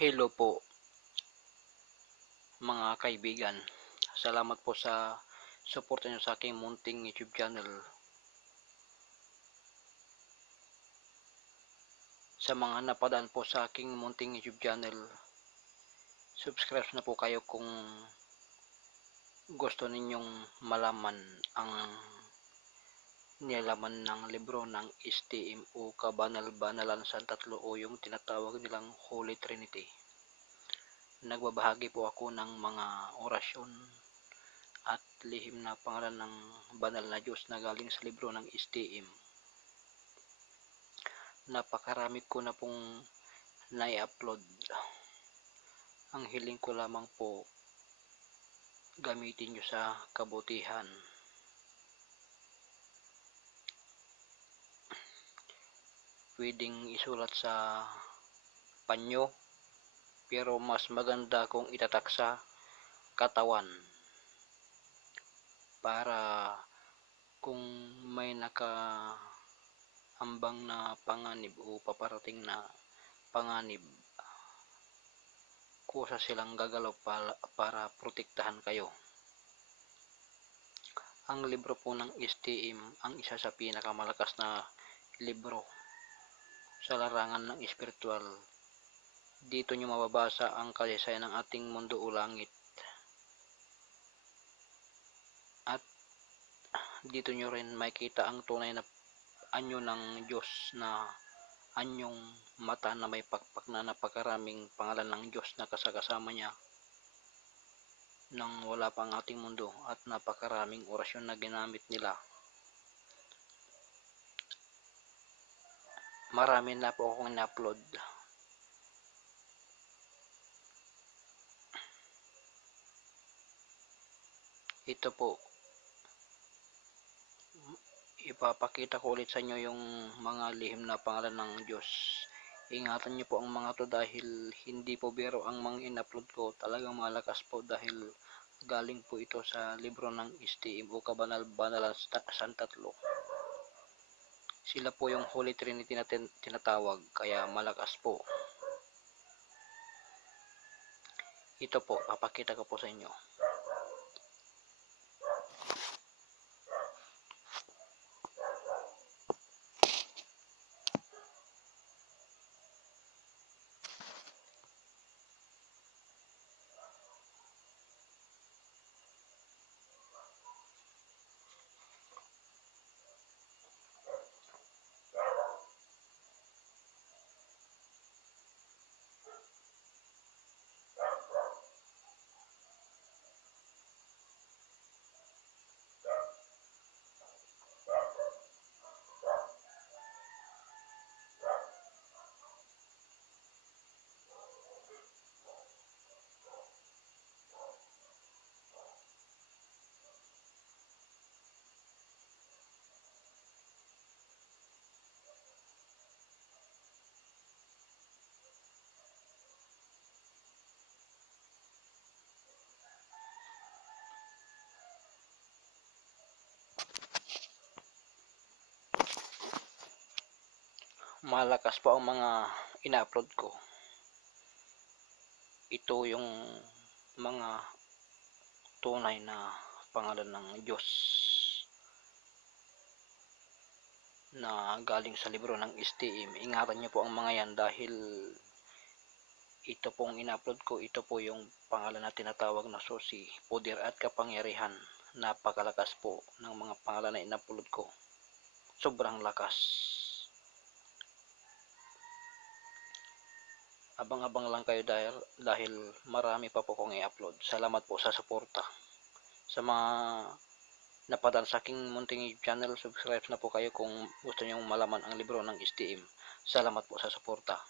Hello po mga kaibigan. Salamat po sa suporta nyo sa aking munting YouTube channel. Sa mga napadaan po sa aking munting YouTube channel, subscribe na po kayo kung gusto ninyong malaman ang nilalaman ng libro ng STM o Kabanal-Banalan sa Tatlo o yung tinatawag nilang Holy Trinity. Nagbabahagi po ako ng mga orasyon at lihim na pangalan ng banal na Diyos na galing sa libro ng STM. Napakarami ko na pong nai-upload. Ang hiling ko lamang po, gamitin nyo sa kabutihan. Pwedeng isulat sa panyo, pero mas maganda kung itatak sa katawan para kung may nakaambang na panganib o paparating na panganib, kusa silang gagalaw para protektahan kayo. Ang libro po ng STM ang isa sa pinakamalakas na libro sa larangan ng espiritual. Dito nyo mababasa ang kasaysayan ng ating mundo o langit. At dito nyo rin makita ang tunay na anyo ng Diyos, na anyong mata na may pakpak na napakaraming pangalan ng Diyos na kasama niya nang wala pa ang ating mundo, at napakaraming orasyon na ginamit nila. Marami na po akong in-upload. Ito po, ipapakita ko ulit sa inyo yung mga lihim na pangalan ng Diyos. Ingatan nyo po ang mga to dahil hindi po biro ang mga in-upload ko. Talagang malakas po dahil galing po ito sa libro ng STM o Kabanal-Banalan sa Tatlo. Sila po yung Holy Trinity na tinatawag, kaya malakas po. Ito po, papakita ko po sa inyo. Malakas po ang mga ina-upload ko. Ito yung mga tunay na pangalan ng Diyos na galing sa libro ng STM. Ingatan nyo po ang mga yan dahil ito pong ina-upload ko, ito po yung pangalan na tinatawag na susi, poder at kapangyarihan. Napakalakas po ng mga pangalan na ina-upload ko. Sobrang lakas. Abang-abang lang kayo dahil marami pa po kong i-upload. Salamat po sa suporta. Sa mga napadaan sa aking munting YouTube channel, subscribe na po kayo kung gusto nyo malaman ang libro ng STM. Salamat po sa suporta.